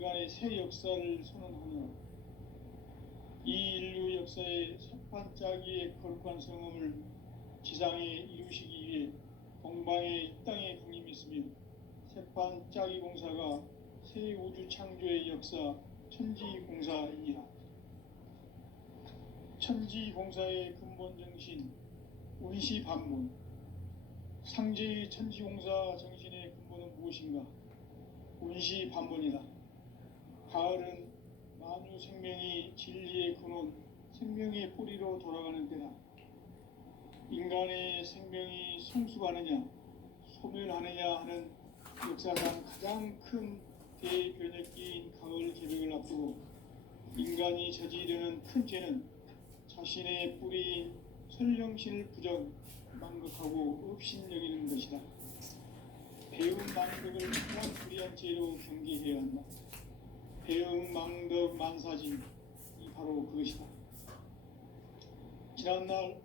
인간의 새 역사를 선언하며 이 인류 역사의 첫 반짝이의 거룩한 성음을 지상에 이루시기 위해 동방의 이 땅에 강림했으며 새반짝이 공사가 새 우주 창조의 역사 천지공사이니라. 천지공사의 근본 정신 운시반문. 상제의 천지공사 정신의 근본은 무엇인가? 운시반문이다. 가을은 만유 생명이 진리의 근원, 생명의 뿌리로 돌아가는 때다. 인간의 생명이 성숙하느냐, 소멸하느냐 하는 역사상 가장 큰 대변혁기인 가을 개벽을 앞두고 인간이 저지르는 큰 죄는 자신의 뿌리인 선령신을 부정, 망극하고 업신여기는 것이다. 배움 망덕을 가장 불의한 죄로 경계해야 한다. 배움 망덕 만사진이 바로 그것이다. 지난날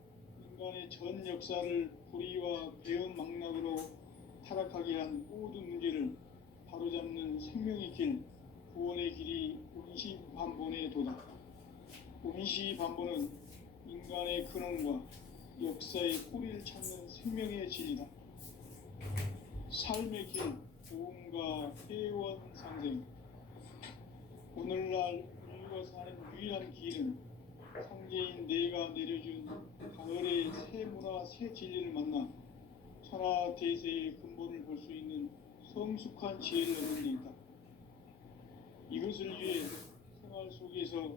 인간의 전 역사를 불의와 배움 망락으로 타락하게 한 모든 문제를 바로잡는 생명의 길, 구원의 길이 운시반본의 도다. 운시반본은 인간의 근원과 역사의 뿌리를 찾는 생명의 진리다. 삶의 길, 보험과 회원 상생. 오늘날 인류가 사는 유일한 길은 상제인 내가 내려준 가을의 새 문화, 새 진리를 만나 천하 대세의 근본을 볼 수 있는 성숙한 지혜를 얻는 데 있다. 이것을 위해 생활 속에서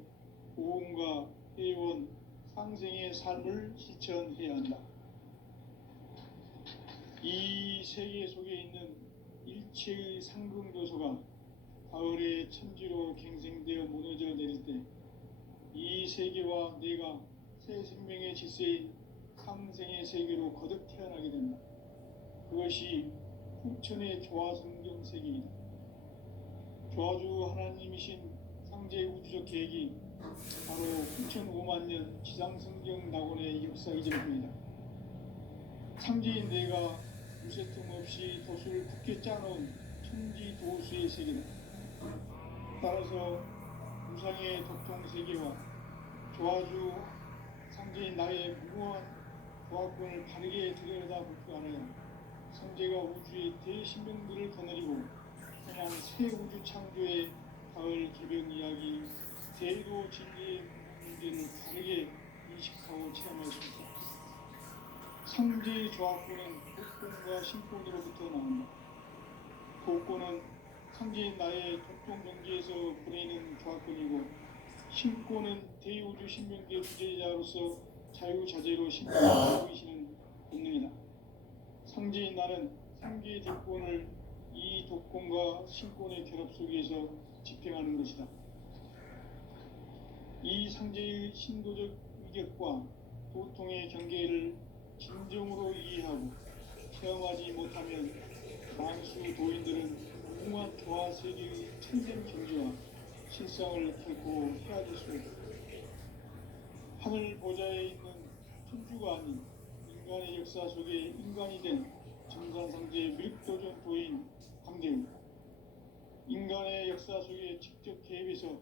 보험과 회원, 상생의 삶을 실천해야 한다. 이 세계 속에 있는 일체의 상승도소가 가을의 천지로 갱생되어 무너져 내릴 때 이 세계와 내가 새 생명의 질서인 상생의 세계로 거듭 태어나게 된다. 그것이 후천의 조화성경 세계이다. 조화주 하나님이신 상제 우주적 계획이 바로 후천 5만 년 지상성경 낙원의 역사 이전입니다. 상제인 내가 무쇠 틈 없이 도수를 굳게 짜놓은 천지도수의 세계다. 따라서 무상의 독통세계와 조화주 상제인 나의 무모한 조합권을 바르게 들여다볼 줄 알아야 상제가 우주의 대신명들을 거느리고 그냥 새 우주 창조의 가을 개벽 이야기, 제도 진리의 문제를 바르게 인식하고 체험할 수 있다. 상제의 조합권은 독권과 신권으로부터 나온다. 독권은 상제인 나의 독동정지에서 보내는 조합권이고 신권은 대우주 신명계 주제자로서 자유자재로 신권을 보이시는 본능이다. 상제인 나는 상계의 대권을 이 독권과 신권의 결합 속에서 집행하는 것이다. 이 상제의 신도적 위격과 도통의 경계를 진정으로 이해하고 체험하지 못하면 만수 도인들은 무궁한 조화 세계의 천생 경지와 실상을 결코 헤아릴 수 없다. 하늘 보좌에 있는 천주가 아닌 인간의 역사 속에 인간이 된 정산상제의 밀도전 도인 강대우. 인간의 역사 속에 직접 개입해서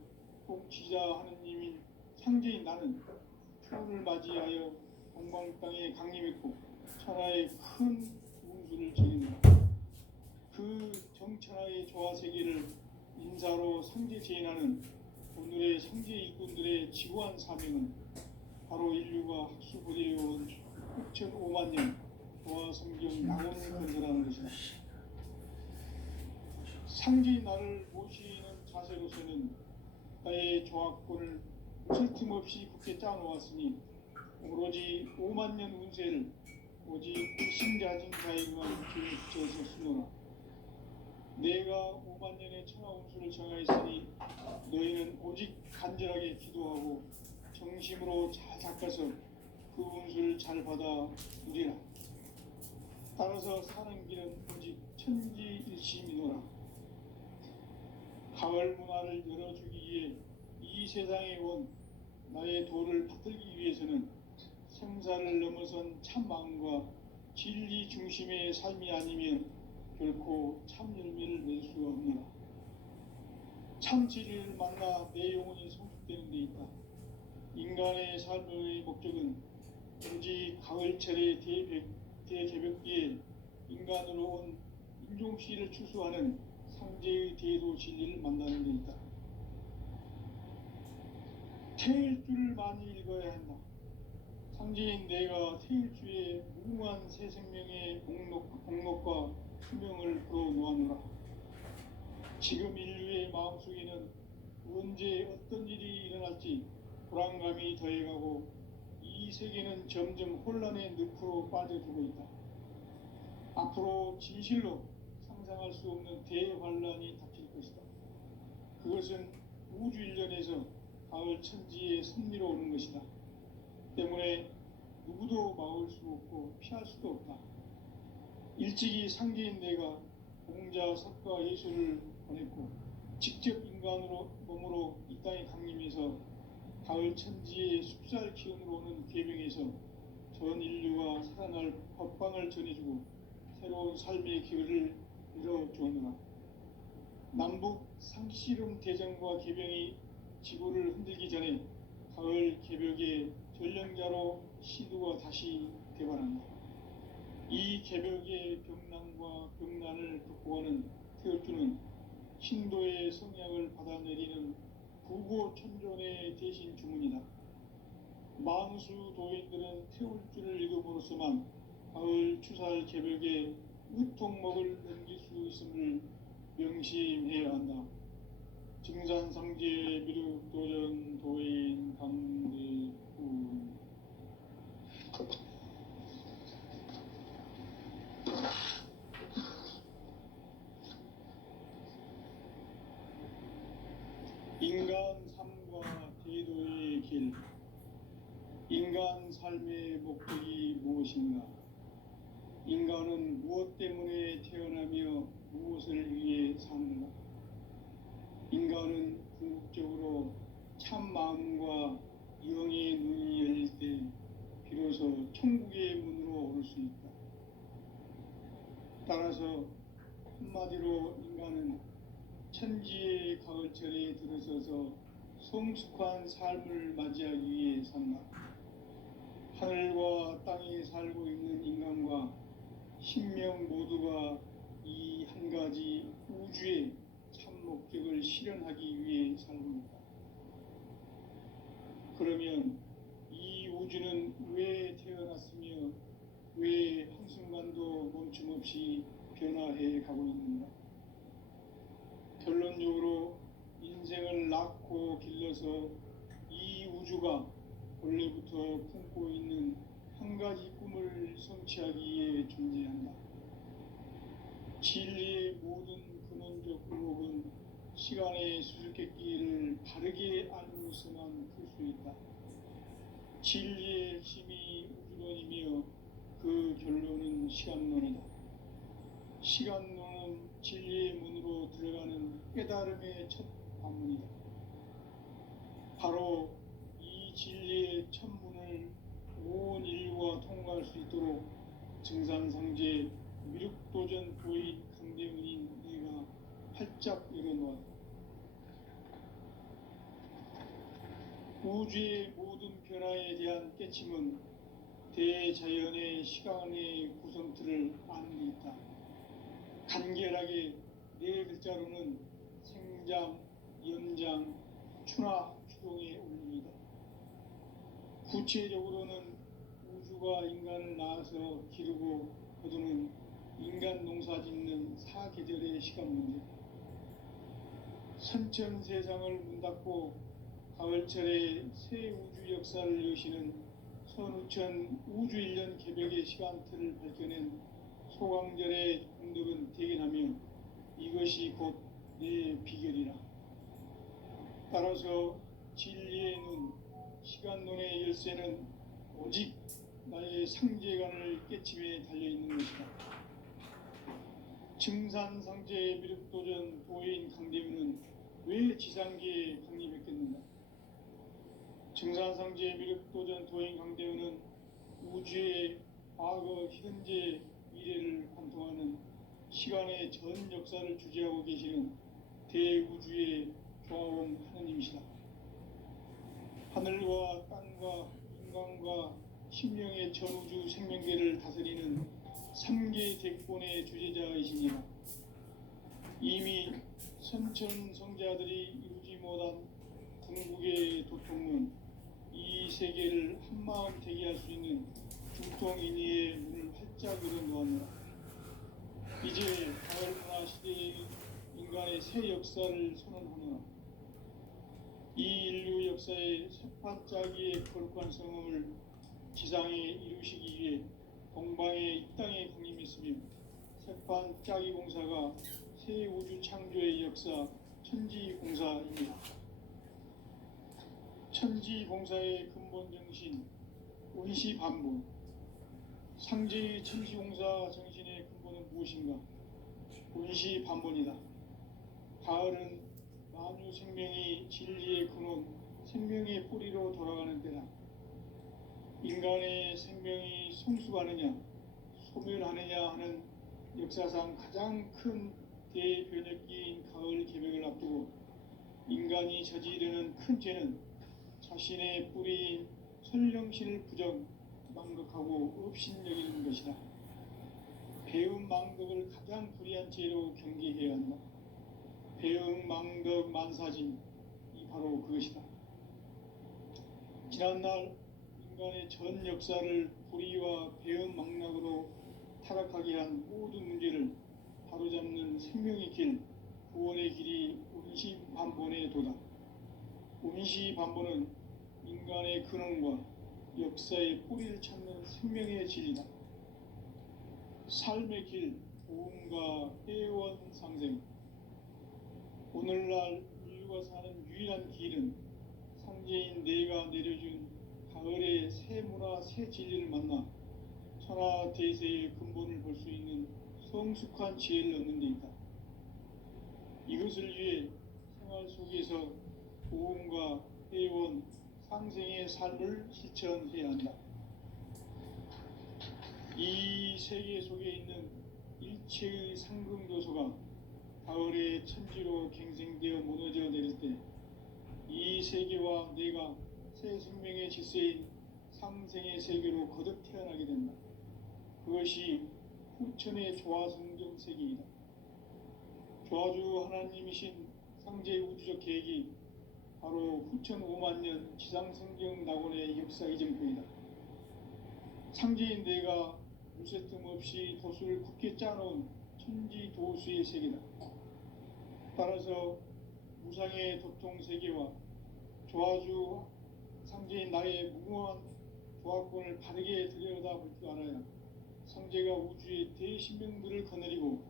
통치자 하느님인 상제인 나는 초를 맞이하여 동방 땅에 강림했고 천하의 큰 운수를 정했노라. 그 정천하의 조화 세계를 인사로 상제 제인하는 오늘의 상제 일꾼들의 지구한 사명은 바로 인류가 학수부대해온 6,5만 년 조화 성경 낙원을 건설하는 것이다. 상제인 나를 모시는 자세로서는 나의 조합권을 무슨 틈 없이 굳게 짜놓았으니 오로지 5만 년 운세를 오직 불신자진 자에게만 기울여서 쓰노라. 내가 5만 년의 천하 운수를 정하였으니 너희는 오직 간절하게 기도하고 정심으로 잘 닦아서 그 운수를 잘 받아 누리라. 따라서 사는 길은 오직 천지일심이노라. 가을 문화를 열어주기 위해 이 세상에 온 나의 도를 받들기 위해서는 생사를 넘어선 참 마음과 진리 중심의 삶이 아니면 결코 참 열매를 낼 수 없노라. 참 진리를 만나 내 영혼이 성숙되는 데 있다. 인간의 삶의 목적은 오직 가을철의 대개벽기에 인간으로 온 인종시를 추수하는 상제의 대도 진리를 만나는 데 있다. 태일주를 많이 읽어야 한다. 상제인 내가 태일주의 무궁한 새 생명의 공록과 수명을 불어놓아노라. 지금 인류의 마음속에는 언제 어떤 일이 일어날지 불안감이 더해가고 이 세계는 점점 혼란의 늪으로 빠져들고 있다. 앞으로 진실로 상상할 수 없는 대환란이 닥칠 것이다. 그것은 우주 일련에서 가을 천지의 섭리로 오는 것이다. 때문에 누구도 막을 수 없고 피할 수도 없다. 일찍이 상제인 내가 공자, 석가, 예수를 보냈고 직접 인간으로 몸으로 이 땅에 강림해서 가을 천지의 숲살 기운으로 오는 계명에서 전 인류가 살아날 법방을 전해주고 새로운 삶의 기회를 열어주었노라. 남북 상씨름 대전과 계병이 지구를 흔들기 전에 가을 개벽의 전령자로 시두가 다시 대발한다. 이 개벽의 병난과 병난을 극복하는 태울주는 신도의 성약을 받아내리는 구고천존의 대신 주문이다. 만수 도인들은 태울주를 읽음으로써만 가을 추살 개벽의 우통목을 넘길 수 있음을 명심해야 한다. 증산상제 미륵도전 도인 강대군. 인간 삶과 제도의 길. 인간 삶의 목적이 무엇인가? 인간은 무엇 때문에 태어나며 무엇을 위해 사는가? 인간은 궁극적으로 참 마음과 영의 눈이 열릴 때 비로소 천국의 문으로 오를 수 있다. 따라서 한마디로 인간은 천지의 가을철에 들어서서 성숙한 삶을 맞이하기 위해 산다. 하늘과 땅에 살고 있는 인간과 신명 모두가 이 한 가지 우주의 참 목적을 실현하기 위해 살고 있다. 그러면 이 우주는 왜 태어났으며 왜 한순간도 멈춤없이 변화해 가고 있는가? 결론적으로 인생을 낳고 길러서 이 우주가 원래부터 품고 있는 한 가지 꿈을 성취하기 위해 존재한다. 진리의 모든 근원적 의혹은 시간의 수수께끼를 바르게 알고서만 풀 수 있다. 진리의 핵심이 우주론이며 그 결론은 시간론이다. 시간론은 진리의 문으로 들어가는 깨달음의 첫 관문이다. 바로 이 진리의 첫 문을 온 인류가 통과할 수 있도록 증산상제 미륵도전 도인 강대문인 내가 활짝 열어놓았다. 우주의 모든 변화에 대한 깨침은 대자연의 시간의 구성틀을 아는 데 있다. 간결하게 네 글자로는 생장, 연장, 추나 추동의 원리이다. 구체적으로는 우주가 인간을 낳아서 기르고 거두는 인간 농사 짓는 사계절의 시간 문제. 선천세상을 문 닫고 가을철에 새 우주 역사를 여시는 선우천 우주일년 개벽의 시간틀을 밝혀낸 소강절의 공덕은 대견하며 이것이 곧 내 비결이라. 따라서 진리의 눈, 시간론의 열쇠는 오직 나의 상제관을 깨침에 달려있는 것이다. 증산상제 미륵도전 도인 강대문은 왜 지상계에 강림했겠는가? 증산상제 미륵도전 도인 강대문은 우주의 과거, 현재, 미래를 관통하는 시간의 전 역사를 주재하고 계시는 대우주의 하늘과 땅과 인간과 신명의 전우주 생명계를 다스리는 3개 대권의 주제자이시니라. 이미 선천성자들이 이루지 못한 궁극의 도통은 이 세계를 한마음 되게 할 수 있는 중통인의의 문을 활짝 열어놓았노라. 이제 가을문화 시대의 인간의 새 역사를 선언하노라. 이 인류 역사의 세판짜기의 거룩한 성음을 지상에 이루시기 위해 동방의 이 땅에 강림했으며 세판짜기 공사가 새 우주 창조의 역사 천지공사입니다. 천지공사의 근본 정신 원시반복. 상제의 천지공사 정신의 근본은 무엇인가? 원시반복이다. 가을은 만유 생명이 진리의 근원, 생명의 뿌리로 돌아가는 때다. 인간의 생명이 성숙하느냐, 소멸하느냐 하는 역사상 가장 큰 대변혁기인 가을 개벽을 앞두고 인간이 저지르는 큰 죄는 자신의 뿌리인 선령신을 부정, 망극하고 업신여기는 것이다. 배음 망덕을 가장 불의한 죄로 경계해야 한다. 배음 망덕 만사진, 이 바로 그것이다. 지난날 인간의 전 역사를 불의와 배음 망락으로 타락하게 한 모든 문제를 바로잡는 생명의 길, 구원의 길이 운시반본의 도다. 운시반본은 인간의 근원과 역사의 뿌리를 찾는 생명의 진리다. 삶의 길, 보험과 해원상생. 오늘날 인류가 사는 유일한 길은 상제인 내가 내려준 가을의 새 문화, 새 진리를 만나 천하대세의 근본을 볼 수 있는 성숙한 지혜를 얻는 데 있다. 이것을 위해 생활 속에서 보험과 해원, 상생의 삶을 실천해야 한다. 이 세계 속에 있는 일체의 상승도소가 가을의 천지로 갱생되어 무너져 내릴 때 이 세계와 내가 새 생명의 질서인 상생의 세계로 거듭 태어나게 된다. 그것이 후천의 조화성경 세계이다. 조화주 하나님이신 상제 우주적 계획이 바로 후천 5만 년 지상성경 낙원의 역사 이정표이다. 상제인 내가 무쇠뜸 없이 도수를 굳게 짜놓은 천지도수의 세계다. 따라서 무상의 도통 세계와 조화주 상제인 나의 무궁한 조화권을 바르게 들여다볼 줄 알아야 상제가 우주의 대신명들을 거느리고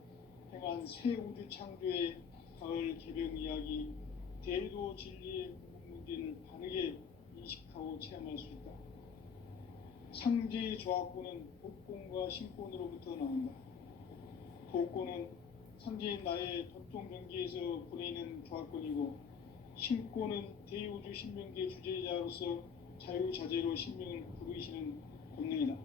행한 새 우주 창조의 가을 개벽 이야기, 대도 진리의 궁극 문제를 바르게 인식하고 체험할 수 있다. 상제의 조화권은 복권과 신권으로부터 나온다. 복권은 상제인 나의 도통 경계에서 보내는 조화권이고, 신권은 대우주 신명계 주제자로서 자유자재로 신명을 부르시는 본능이다.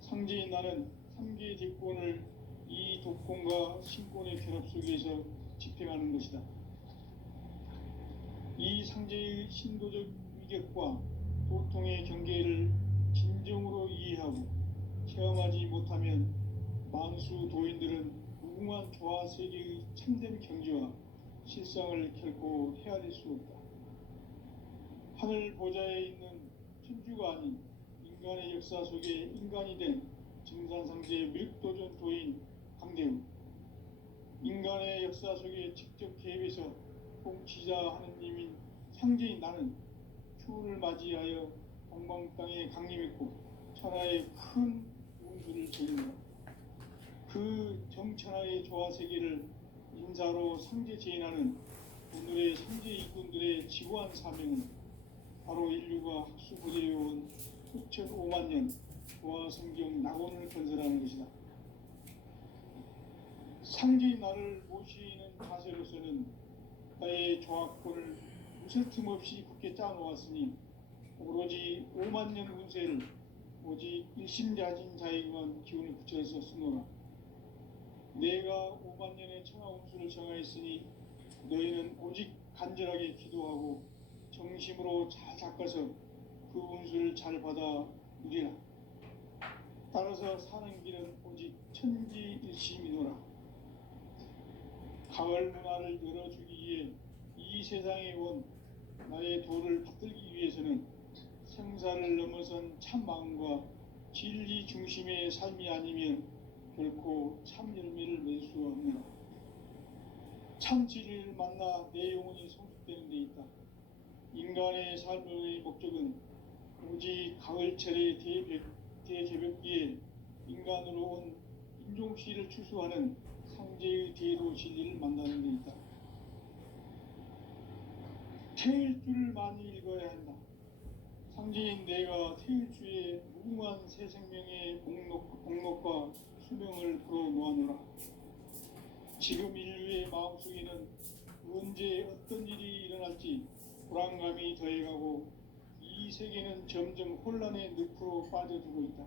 상제인 나는 3개의 대권을 이 도권과 신권의 결합 속에서 집행하는 것이다. 이 상제의 신도적 위격과 도통의 경계를 진정으로 이해하고 체험하지 못하면 만수 도인들은 무궁한 조화 세계의 참된 경지와 실상을 결코 헤아릴 수 없다. 하늘 보좌에 있는 천주가 아닌 인간의 역사 속에 인간이 된 증산상제의 밀도전 도인 강대우, 인간의 역사 속에 직접 개입해서 통치자 하느님인 상제인 나는 추운을 맞이하여 동방 땅에 강림했고 천하의 큰 운수를 돌린다. 그 정천하의 조화 세계를 인사로 상제 제인하는 오늘의 상제 이꾼들의 지구한 사명은 바로 인류가 학수고대해온 후천 5만 년 조화 성경 낙원을 건설하는 것이다. 상제인 나를 모시는 자세로서는 나의 조화권을 무쇠 틈 없이 굳게 짜놓았으니 오로지 5만 년 운세를 오직 일심자진 자에게만 기운을 붙여서 쓰노라. 내가 5만 년의 천하 운수를 정하였으니 너희는 오직 간절하게 기도하고 정심으로 잘 닦아서 그 운수를 잘 받아 누리라. 따라서 사는 길은 오직 천지일심이노라. 가을 문화를 열어주기 위해 이 세상에 온 나의 도를 받들기 위해서는 생사를 넘어선 참 마음과 진리 중심의 삶이 아니면 결코 참 열매를 맺을 수 없노라. 참 진리를 만나 내 영혼이 성숙되는 데 있다. 인간의 삶의 목적은 오직 가을철의 대개벽기에 인간으로 온 인종씨를 추수하는 상제의 대도 진리를 만나는 데 있다. 태일 줄을 많이 읽어야 한다. 상제인 내가 태일주의 무궁한 새 생명의 공록과 수명을 풀어놓아노라. 지금 인류의 마음속에는 언제 어떤 일이 일어날지 불안감이 더해가고 이 세계는 점점 혼란의 늪으로 빠져들고 있다.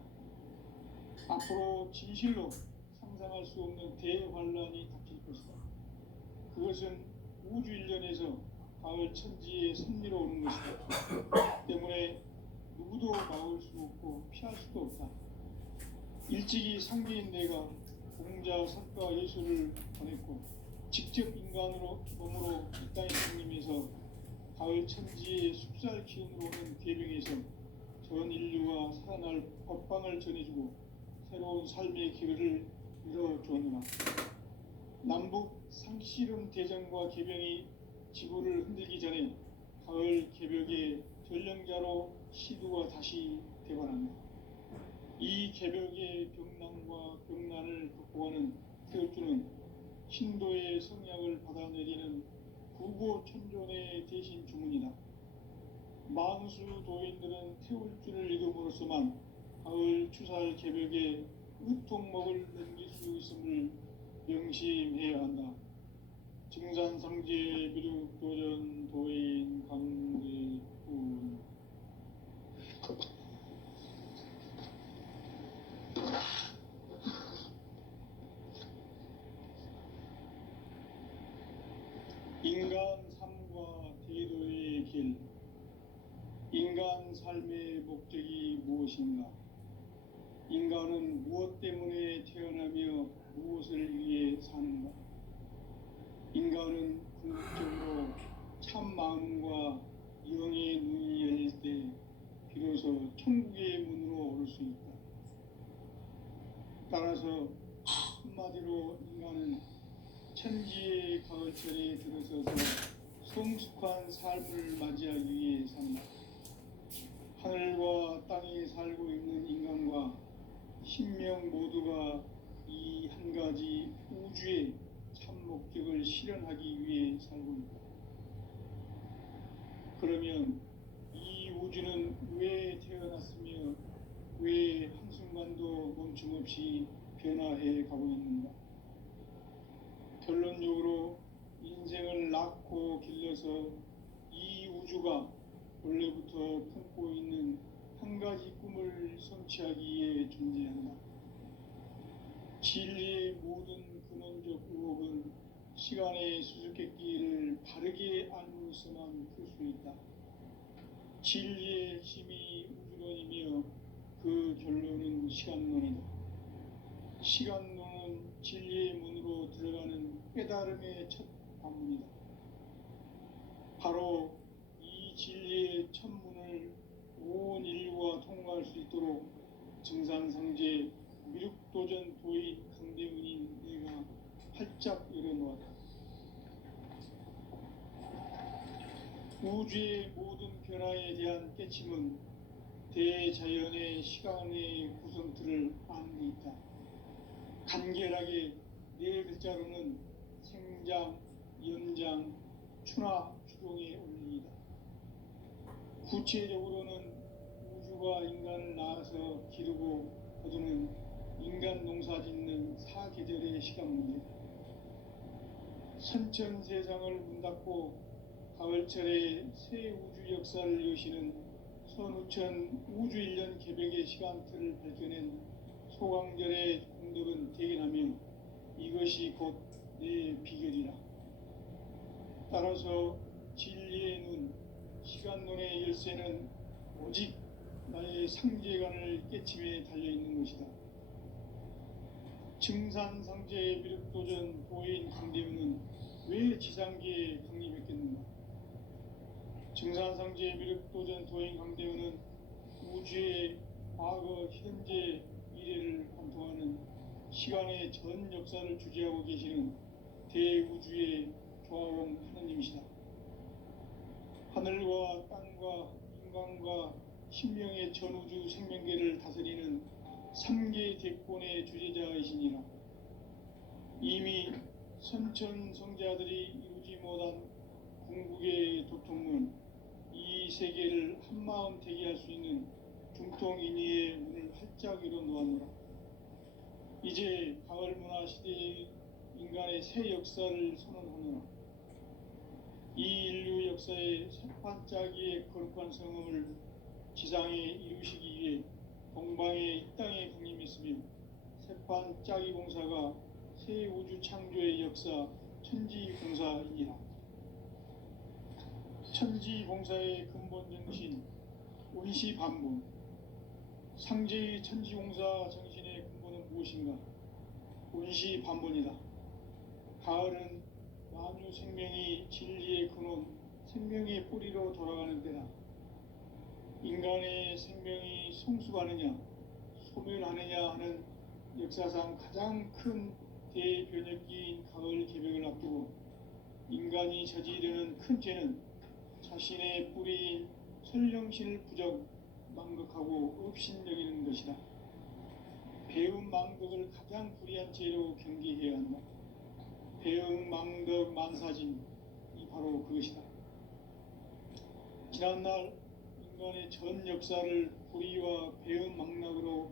앞으로 진실로 상상할 수 없는 대환란이 닥칠 것이다. 그것은 우주 일련에서 가을 천지의 섭리로 오는 것이다. 때문에 누구도 막을 수 없고 피할 수도 없다. 일찍이 상제인 내가 공자, 석가, 예수를 보냈고 직접 인간으로 몸으로 이 땅에 강림해서 가을 천지의 숲살 기운으로 오는 계병에서 전 인류와 살아날 법방을 전해주고 새로운 삶의 기회를 열어주었노라. 남북 상씨름 대전과 계병이 지구를 흔들기 전에 가을 개벽의 전령자로 시두가 다시 되관한다. 이 개벽의 병난과 병난을 극복하는 태울주는 신도의 성약을 받아내리는 구고천존의 대신 주문이다. 만수 도인들은 태울주를 읽음으로써만 가을 추살 개벽에 의통목을 넘길 수 있음을 명심해야 한다. 증산상제 미륵도전 도인 강제훈. 인간 삶과 대도의 길. 인간 삶의 목적이 무엇인가? 인간은 무엇 때문에 태어나며 무엇을 위해 사는가? 인간은 궁극적으로 참 마음과 영의 눈이 열릴 때 비로소 천국의 문으로 오를 수 있다. 따라서 한마디로 인간은 천지의 가을철에 들어서서 성숙한 삶을 맞이하기 위해 산다. 하늘과 땅에 살고 있는 인간과 신명 모두가 이 한 가지 우주의 참 목적을 실현하기 위해 살고 있다. 그러면 이 우주는 왜 태어났으며 왜 한순간도 멈춤없이 변화해 가고 있는가? 결론적으로 인생을 낳고 길러서 이 우주가 원래부터 품고 있는 한 가지 꿈을 성취하기 위해 존재한다. 진리의 모든 근원적 의혹은 시간의 수수께끼를 바르게 알므로서만 풀 수 있다. 진리의 핵심이 우주론이며 그 결론은 시간론이다. 시간론은 진리의 문으로 들어가는 깨달음의 첫 관문이다. 바로 이 진리의 첫 문을 온 인류가 통과할 수 있도록 증산상제 미륵도전 도인 강대훈인 내가 활짝 열어놓았다. 우주의 모든 변화에 대한 깨침은 대자연의 시간의 구성틀을 아는 데 있다. 간결하게 네 글자로는 생장, 연장, 추나 추동의 원리이다. 구체적으로는 우주가 인간을 낳아서 기르고 거두는 인간 농사 짓는 사계절의 시간 문제다. 선천 세상을 문 닫고 가을철에 새 우주 역사를 여시는 선우천 우주일년 개벽의 시간틀을 밝혀낸 소강절의 공덕은 대견하며 이것이 곧 내 비결이라. 따라서 진리의 눈, 시간론의 열쇠는 오직 나의 상제관을 깨침에 달려있는 것이다. 증산상제의 미륵도전 도인 강대우는 왜 지상계에 강림했겠는가? 증산상제의 미륵도전 도인 강대우는 우주의 과거, 현재, 미래를 관통하는 시간의 전 역사를 주재하고 계시는 대우주의 조화원 하나님이시다. 하늘과 땅과 인간과 신명의 전우주 생명계를 다스리는 3계 대권의 주재자이시니라. 이미 선천성자들이 이루지 못한 궁극의 도통은 이 세계를 한마음 되게 할 수 있는 중통인의의 문을 활짝 열어 놓았노라. 이제 가을 문화 시대의 인간의 새 역사를 선언하노라. 이 인류 역사의 새반짝이의 거룩한 성음을 지상에 이루시기 위해 동방의 이 땅에 강림했으며 새반짝이 공사가 새 우주 창조의 역사 천지공사이니라. 천지공사의 근본 정신 원시반본. 상제의 천지공사 정신의 근본은 무엇인가? 원시반본이다. 가을은 만유 생명이 진리의 근원, 생명의 뿌리로 돌아가는 때다. 인간의 생명이 성숙하느냐, 소멸하느냐 하는 역사상 가장 큰 대변혁기인 가을 개벽을 앞두고 인간이 저지르는 큰 죄는 자신의 뿌리인 설령신을 부정, 망극하고 업신여기는 것이다. 배움 망덕을 가장 불의한 죄로 경계해야 한다. 배움 망덕 만사짐이 바로 그것이다. 지난날 인간의 전 역사를 불의와 배움 망락으로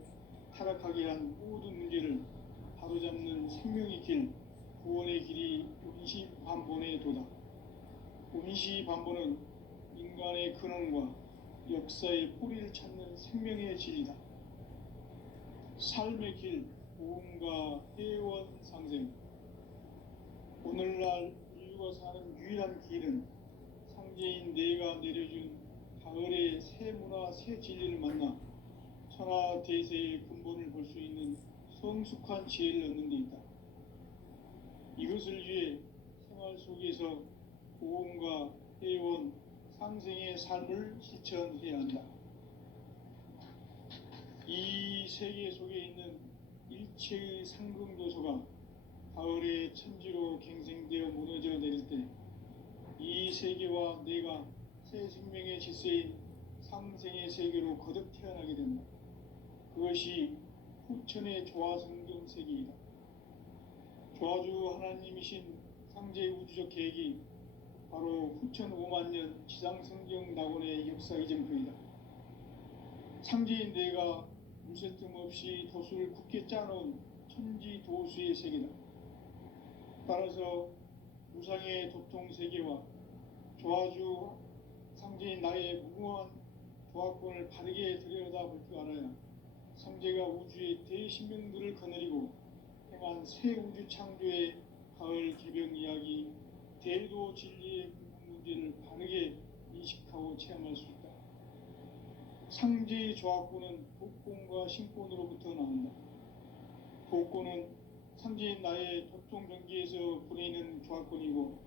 타락하게 한 모든 문제를 바로잡는 생명의 길, 구원의 길이 원시반본의 도다. 원시반본은 인간의 근원과 역사의 뿌리를 찾는 생명의 진리다. 삶의 길, 보험과 해원 상생. 오늘날 인류가 사는 유일한 길은 상제인 내가 내려준 가을의 새 문화, 새 진리를 만나 천하 대세의 근본을 볼 수 있는 성숙한 지혜를 얻는 데 있다. 이것을 위해 생활 속에서 보험과 해원, 상생의 삶을 실천해야 한다. 이 세계 속에 있는 일체의 상금도서가 가을의 천지로 갱생되어 무너져 내릴 때 이 세계와 내가 새 생명의 질서인 상생의 세계로 거듭 태어나게 된다. 그것이 후천의 조화성경 세계이다. 조화주 하나님이신 상제의 우주적 계획이 바로 후천 5만 년 지상성경 낙원의 역사 이전표이다. 상제인 내가 물새 틈 없이 도수를 굳게 짜놓은 천지 도수의 세계다. 따라서 무상의 도통 세계와 조화주 상제인 나의 무궁한 조화권을 바르게 들여다볼 줄 알아야 상제가 우주의 대신명들을 거느리고 행한 새 우주 창조의 가을 개벽 이야기, 대도 진리의 문제를 바르게 인식하고 체험할 수 있다. 상제의 조화권은 독권과 신권으로부터 나온다. 독권은 상제인 나의 도통 경계에서 부리는 조화권이고,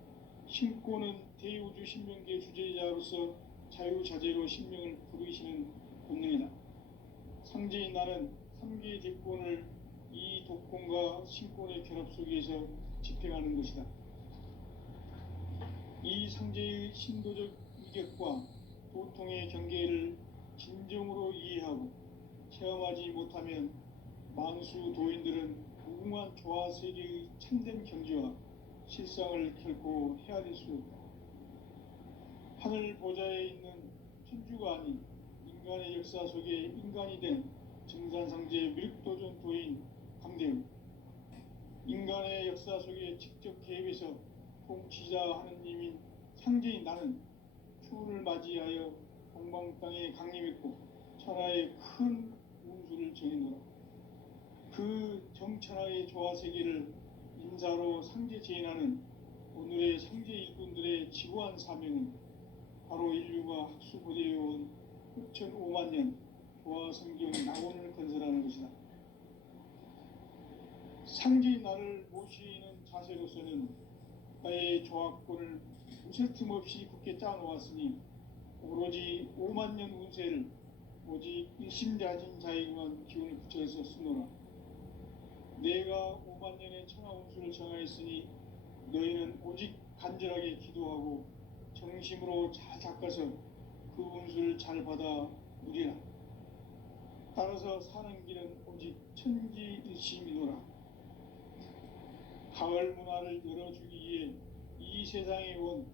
신권은 대우주 신명계 주제자로서 자유자재로 신명을 부르시는 본능이다. 상제인 나는 3개의 대권을 이 독권과 신권의 결합 속에서 집행하는 것이다. 이 상제의 신도적 위격과 도통의 경계를 진정으로 이해하고 체험하지 못하면 만수 도인들은 무궁한 조화 세계의 참된 경지와 실상을 결코 헤아릴 수 없다. 하늘 보좌에 있는 천주가 아닌 인간의 역사 속에 인간이 된 증산상제의 미륵도전 도인 강대우. 인간의 역사 속에 직접 개입해서 통치자 하느님인 상제인 나는 추운을 맞이하여 동방 땅에 강림했고 천하의 큰 운수를 정해놓아. 그 정천하의 조화 세계를 인사로 상제 제인하는 오늘의 상제 일꾼들의 지고한 사명은 바로 인류가 학수고대해온 6,5만 년 보아 성경 낙원을 건설하는 것이다. 상제인 나를 모시는 자세로서는 나의 조합권을 무쇠 틈 없이 굳게 짜놓았으니 오로지 5만 년 운세를 오직 일심자진 자에게만 기운을 붙여서 쓰노라. 내가 5만 년의 천하 운수를 정하였으니 너희는 오직 간절하게 기도하고 정심으로 잘 닦아서 그 운수를 잘 받아 누리라. 따라서 사는 길은 오직 천지일심이노라. 가을 문화를 열어주기 위해 이 세상에 온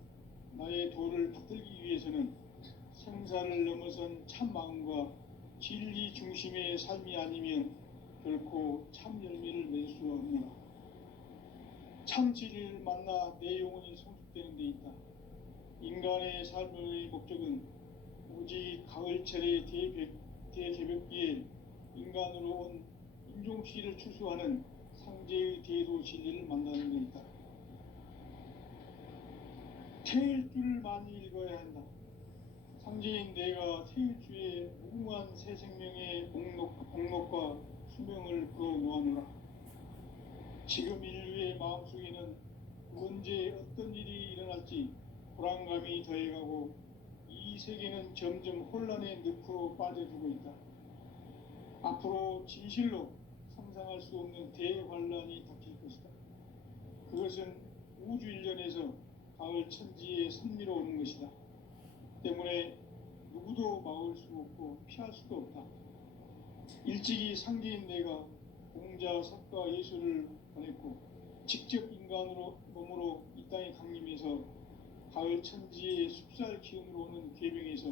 나의 도를 받들기 위해서는 생사를 넘어선 참 마음과 진리 중심의 삶이 아니면 결코 참 열매를 맺을 수 없노라. 참 진리를 만나 내 영혼이 성숙되는 데 있다. 인간의 삶의 목적은 오직 가을철의 대개벽기에 인간으로 온 인종씨를 추수하는 상제의 대도 진리를 만나는 데 있다. 태일주를 많이 읽어야 한다. 상제인 내가 태일주의 무궁한 새 생명의 복록과 수명을 풀어놓아노라. 지금 인류의 마음속에는 언제 어떤 일이 일어날지 불안감이 더해가고 이 세계는 점점 혼란의 늪으로 빠져들고 있다. 앞으로 진실로 상상할 수 없는 대환란이 닥칠 것이다. 그것은 우주 일련에서 가을 천지의 섭리로 오는 것이다. 때문에 누구도 막을 수 없고 피할 수도 없다. 일찍이 상제인 내가 공자, 석가, 예수를 보냈고 직접 인간으로 몸으로 이 땅에 강림해서 가을 천지의 숲살 기운으로 오는 계병에서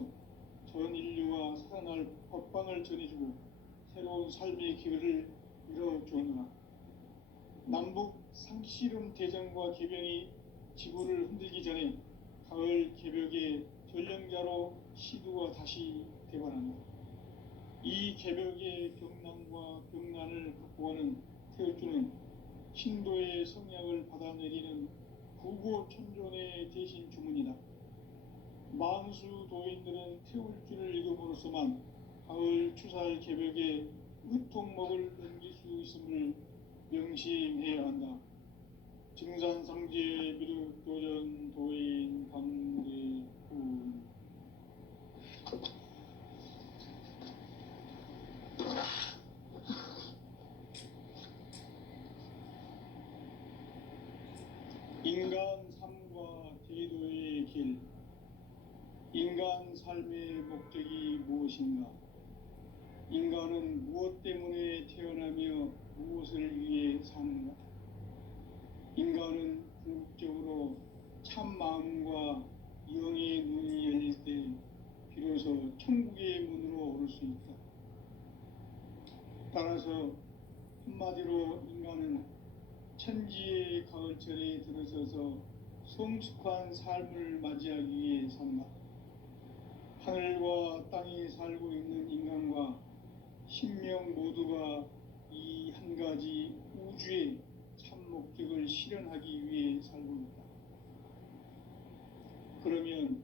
전 인류와 살아날 법방을 전해주고 새로운 삶의 기회를 열어주었노라. 남북 상씨름 대전과 개병이 지구를 흔들기 전에 가을 개벽의 전령자로 시두가 다시 대관한다. 이 개벽의 병난과 병난을 극복하는 태울주는 신도의 성약을 받아내리는 구고천존의 대신 주문이다. 만수 도인들은 태울주를 읽음으로써만 가을 추살 개벽에 의통목을 넘길 수 있음을 명심해야 한다. 증산상제 미륵도전 도인 강대훈. 인간 삶과 제도의 길. 인간 삶의 목적이 무엇인가? 인간은 무엇 때문에 태어나며 무엇을 위해 사는가? 인간은 궁극적으로 참 마음과 영의 눈이 열릴 때 비로소 천국의 문으로 오를 수 있다. 따라서 한마디로 인간은 천지의 가을철에 들어서서 성숙한 삶을 맞이하기 위해 산다. 하늘과 땅에 살고 있는 인간과 신명 모두가 이 한 가지 우주의 참 목적을 실현하기 위해 살고 있다. 그러면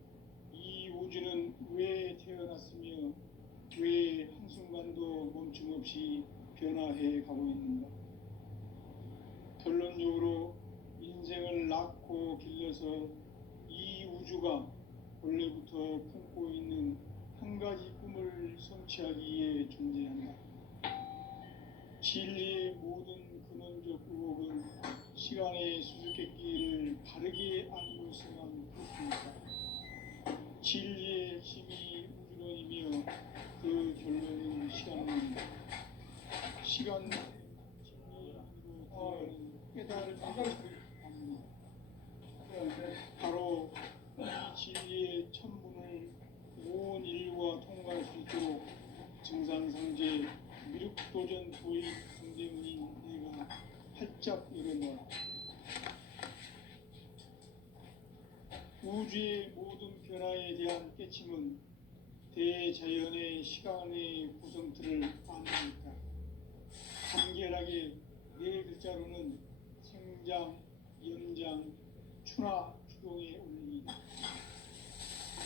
이 우주는 왜 태어났으며 왜 한순간도 멈춤 없이 변화해 가고 있는가? 결론적으로 인생을 낳고 길러서 이 우주가 원래부터 품고 있는 한 가지 꿈을 성취하기 위해 존재한다. 진리의 모든 근원적 의혹은 시간의 수수께끼를 바르게 알고 있어만 그렇습니다. 진리의 핵심이 우주론이며 그 결론은 시간론입니다. 시간 진리로 들어가는 깨달음이 합니다. 바로 이 진리의 천문을 온 인류가 통과할 수 있도록 증산상제 미륵도전 도의 강대문인 내가 활짝 열어놓아. 우주의 모든 변화에 대한 깨침은 대자연의 시간의 구성틀을 아니니까 간결하게 네 글자로는 생장, 연장, 추나 추동의 원리이다.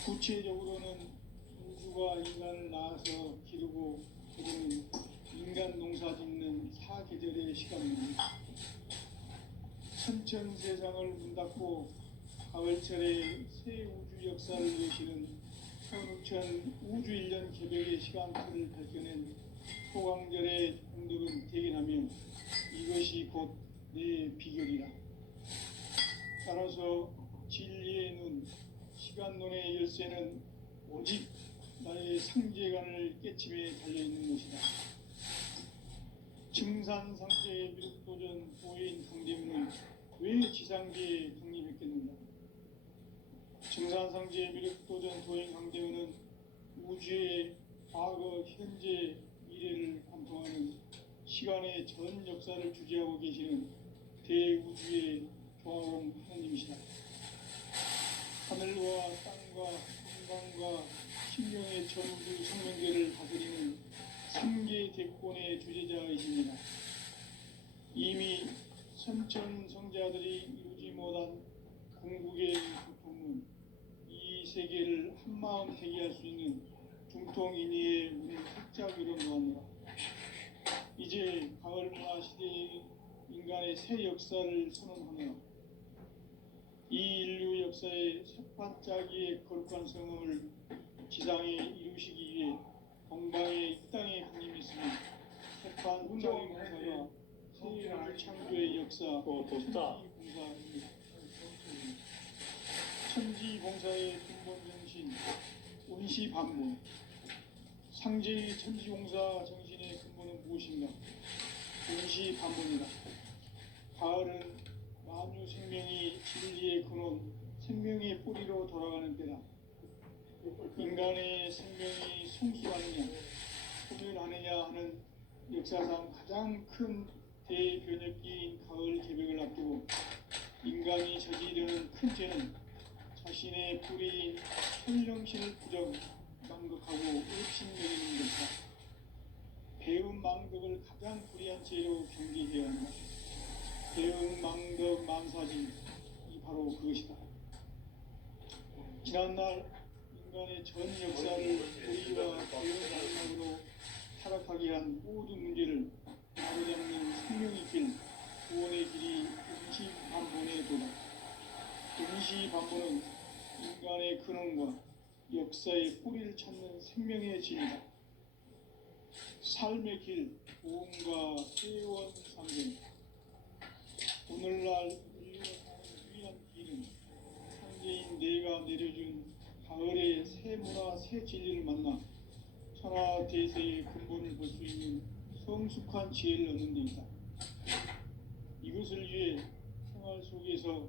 구체적으로는 우주가 인간을 낳아서 기르고 그리는 인간 농사 짓는 사계절의 시간입니다. 천천 세상을 문 닫고 가을철에 새 우주 역사를 여시는 선우천 우주 1년 개벽의 시간표를 밝혀낸 소강절의 공덕은 대견하며 이것이 곧 내 비결이라. 따라서 진리의 눈, 시간론의 열쇠는 오직 나의 상제관을 깨침에 달려있는 것이다. 증산상제의 미륵도전 도인 강대문은 왜 지상계에 강림했겠는가? 증산상제의 미륵도전 도인 강대문은 우주의 과거, 현재, 미래를 관통하는 시간의 전 역사를 주재하고 계시는 대우주의 조화원 하나님이시다. 하늘과 땅과 풍광과 신명의 전우주 생명계를 다스리는 삼계 대권의 주제자이십니다. 이미 선천 성자들이 이루지 못한 궁극의 고통은 이 세계를 한마음 되게 할 수 있는 중통인의의 문을 활짝 열어놓았노라. 이제 가을 문화 시대의 인간의 새 역사를 선언하노라. 이 인류 역사의 새반짝이의 거룩한 성음을 지상에 이루시기 위해 동방의 이 땅에 강림했으며 새반짝이 공사와 새 우주 창조의 역사 천지봉사의 근본 정신 온시반문. 상제의 천지봉사 정신의 근본은 무엇인가? 온시반문이다. 가을은 만유 생명이 진리의 근원, 생명의 뿌리로 돌아가는 때다. 인간의 생명이 성숙하느냐, 소멸하느냐 하는 역사상 가장 큰 대변혁기인 가을 개벽을 앞두고 인간이 저지르는 큰 죄는 자신의 뿌리인 현령신을 부정, 망극하고 의심여기는 것이다. 배운 망덕을 가장 불의한 죄로 경계해야 한다. 배운 망덕 만사지, 이 바로 그것이다. 지난날 인간의 전 역사를 불의와 배운 망덕으로 타락하게 한 모든 문제를 바로잡는 생명의 길, 구원의 길이 임시반본의 도다. 임시반본은 인간의 근원과 역사의 뿌리를 찾는 생명의 진이다. 삶의 길, 보험과 회원 상경. 오늘날 인류가 사는 유일한 길은 상제인 내가 내려준 가을의 새 문화, 새 진리를 만나 천하 대세의 근본을 볼 수 있는 성숙한 지혜를 얻는 데 있다. 이것을 위해 생활 속에서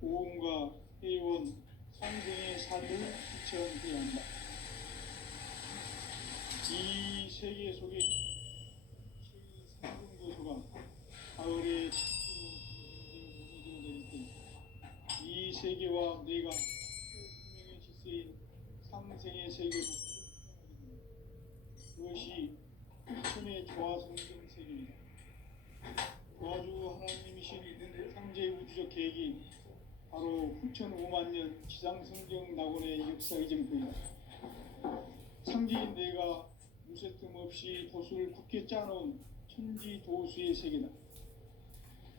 보험과 회원, 상생의 삶을 실천해야 한다. 이 세계 속에 생존도서가 가을에 정신되어 내릴 때 이 세계와 내가 생명의 질서인 상생의 세계로 그것이 천의 조화성경 세계입니다. 조화주 하나님이신 상제 우주적 계획이 바로 후천 5만 년 지상성경 낙원의 역사의 정토이다. 상제인 내가 무쇠 틈 없이 도수를 굳게 짜놓은 천지 도수의 세계다.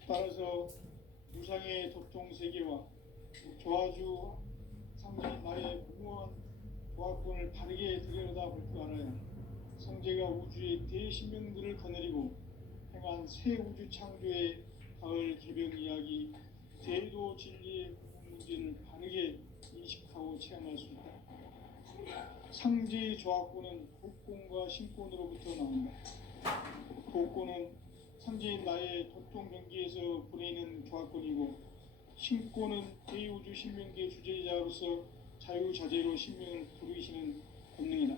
따라서 무상의 도통 세계와 조화주 상제인 나의 무모한 조화권을 바르게 들여다볼 줄 알아야 상제가 우주의 대신명들을 거느리고 행한 새 우주 창조의 가을 개벽 이야기, 대도 진리의 문제를 바르게 인식하고 체험할 수 있다. 상제의 조화권은 복권과 신권으로부터 나온다. 복권은 상제인 나의 도통 경계에서 보내는 조화권이고, 신권은 대우주 신명계 주제자로서 자유자재로 신명을 부르시는 권능이다.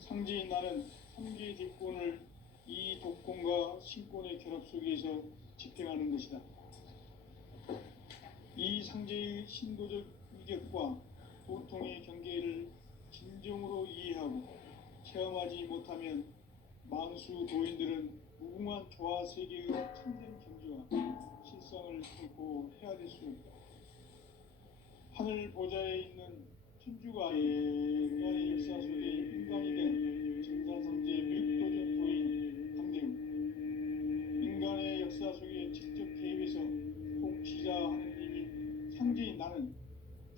상제인 나는 3개의 대권을 이 독권과 신권의 결합 속에서 집행하는 것이다. 이 상제의 신도적 위격과 도통의 경계를 진정으로 이해하고 체험하지 못하면 만수 도인들은 무궁한 조화 세계의 참된 경지와 실상을 결코 헤아릴 수 없다. 하늘 보좌에 있는 천주가 아닌 인간의 역사 속에 인간이 된 정산상제 멸도전도인 강대웅, 인간의 역사 속에 직접 개입해서 통치자 하느님인 상제인 나는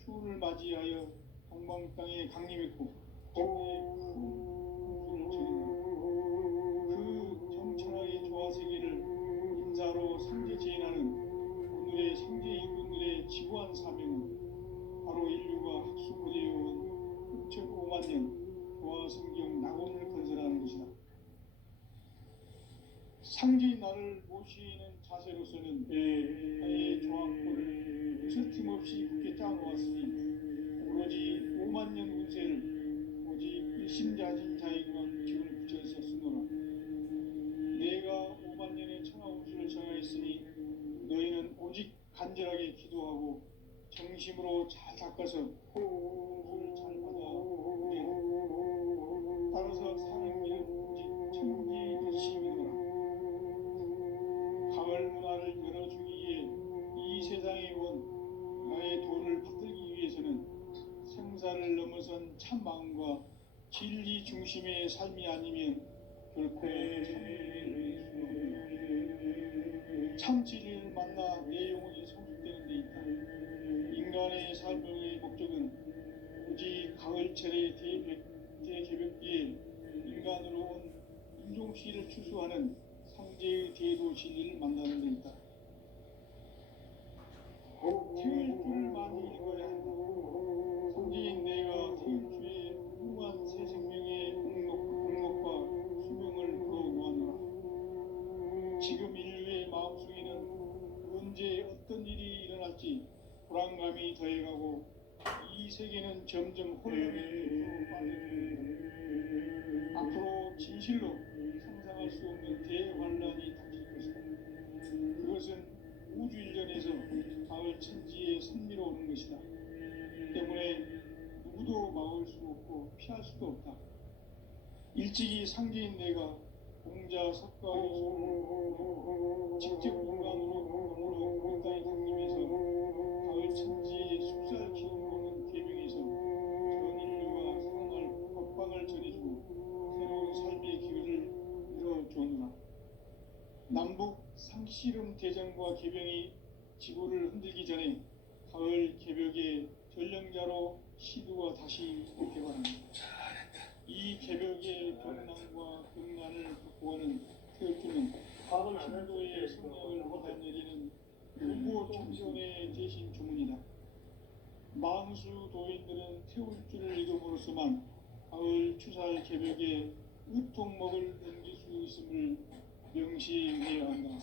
추운을 맞이하여 동방 땅에 강림했고 그 정철하게 조화세계를 인사로 상제 제인하는 오늘의 상제 일꾼들의 지구한 사명은 바로 인류가 학수고대해온 6,500만 년 조화성경 낙원을 건설하는 것이다. 상제인 나를 모시는 자세로서는 나의 조합골을 틀림없이 굳게 짜놓았으니 오로지 5만 년 운세를 오직 일심자진자에게만 기운을 붙여서 쓰노라. 내가 5만 년의 천하 운수를 정하였으니 너희는 오직 간절하게 기도하고 정심으로 잘 닦아서 공부를 잘 받아 내라. 따라서 사는 길은 오직 천지대심이노라. 가을 문화를 열어주기 위해 이 세상에 온 나의 도를 받들기 위해서는 생사를 넘어선 참 마음과 진리 중심의 삶이 아니면 결코 참 진리를 만나 내 영혼이 성숙되는 데 있다. 인간의 삶의 목적은 오직 가을철의 대개벽기에 인간으로 온 인종시를 추수하는 상제의 대도 진리를 만나는 데 있다. 태일 줄을 많이 읽어야 한다. 상제인 내가 태일 주에 무한 새 생명의 공목과 수명을 불어모아노라. 지금 인류의 마음속에는 언제 어떤 일이 일어날지 불안감이 더해가고 이 세계는 점점 혼란에 빠져들고 앞으로 진실로 상상할 수 없는 대환란이 닥칠 것이다. 그것은 우주 일전에서 가을 천지에 선미로운 것이다. 때문에 누구도 막을 수 없고 피할 수도 없다. 일찍이 상제인 내가 공자 석가교수를 직접 인간으로 공동으로 땅에 강림해서 가을 천지에 숲살 키우는 계명에서 전 인류가 살아날 법방을 전해주고 새로운 삶의 기회를 열어주었노라. 남북 상씨름 대전과 개병이 지구를 흔들기 전에 가을 개벽의 전령자로 시두가 다시 개발합니다. 이 개벽의 벽난과 벽난을 극복하는 태엽주는 신도의 성령을 받아내리는 불고 청전의 대신 주문이다. 망수 도인들은 태울주를 읽음으로써만 가을 추살 개벽의 우통목을 넘길 수 있음을 명시해야 한다.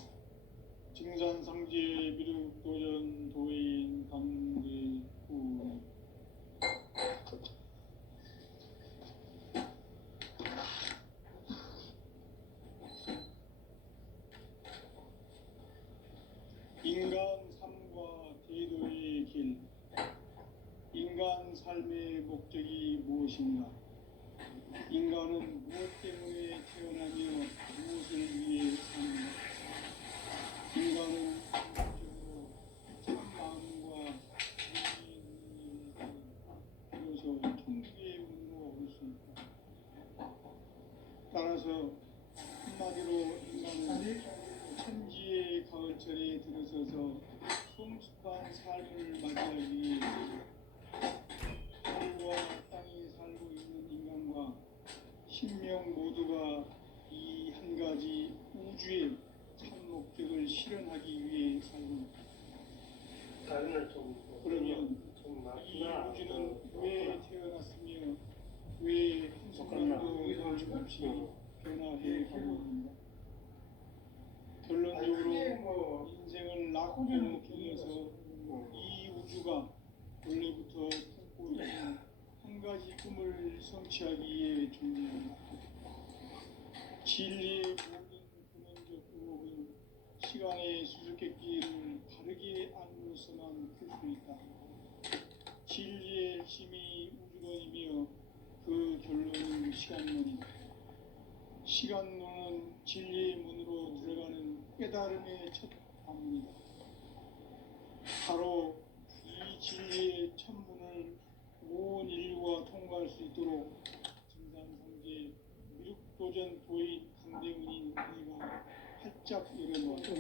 증산상제 미륵도전 도인 강대구. 인간 삶과 대도의 길. 인간 삶의 목적이 무엇인가? 인간은 무엇 때문에 태어나며 무엇을 위해 사는가? 인간은 본질적으로 참 마음과 비로소 천국의 문으로 올 수 있다. 따라서 한마디로 인간은 천지의 가을철에 들어서서 성숙한 삶을 맞이하기 위해 하늘과 땅에 살고 있는 인간과 신명 모두가 이 한 가지 우주의 참 목적을 실현하기 위해 살고 그러면 이 우주는 왜 태어났으며 왜 한순간도 멈춤없이 변화해 가고 있는가? 결론적으로 인생을 낳고 키워서 이 우주가 원래부터 품고 있는 한 가지 꿈을 성취하기 위해 존재한다. 진리의 모든 근원적 의혹은 시간의 수수께끼를 바르게 안으로서만 풀 수 있다. 진리의 핵심이 우주론이며 그 결론은 시간론이다. 시간론은 진리의 문으로 들어가는 깨달음의 첫 관문이다. 바로 이 진리의 첫 문을 온 인류가 통과할 수 있도록 증산성제 미륵도전 도인 강대문인 우리가 활짝 열어놓았다.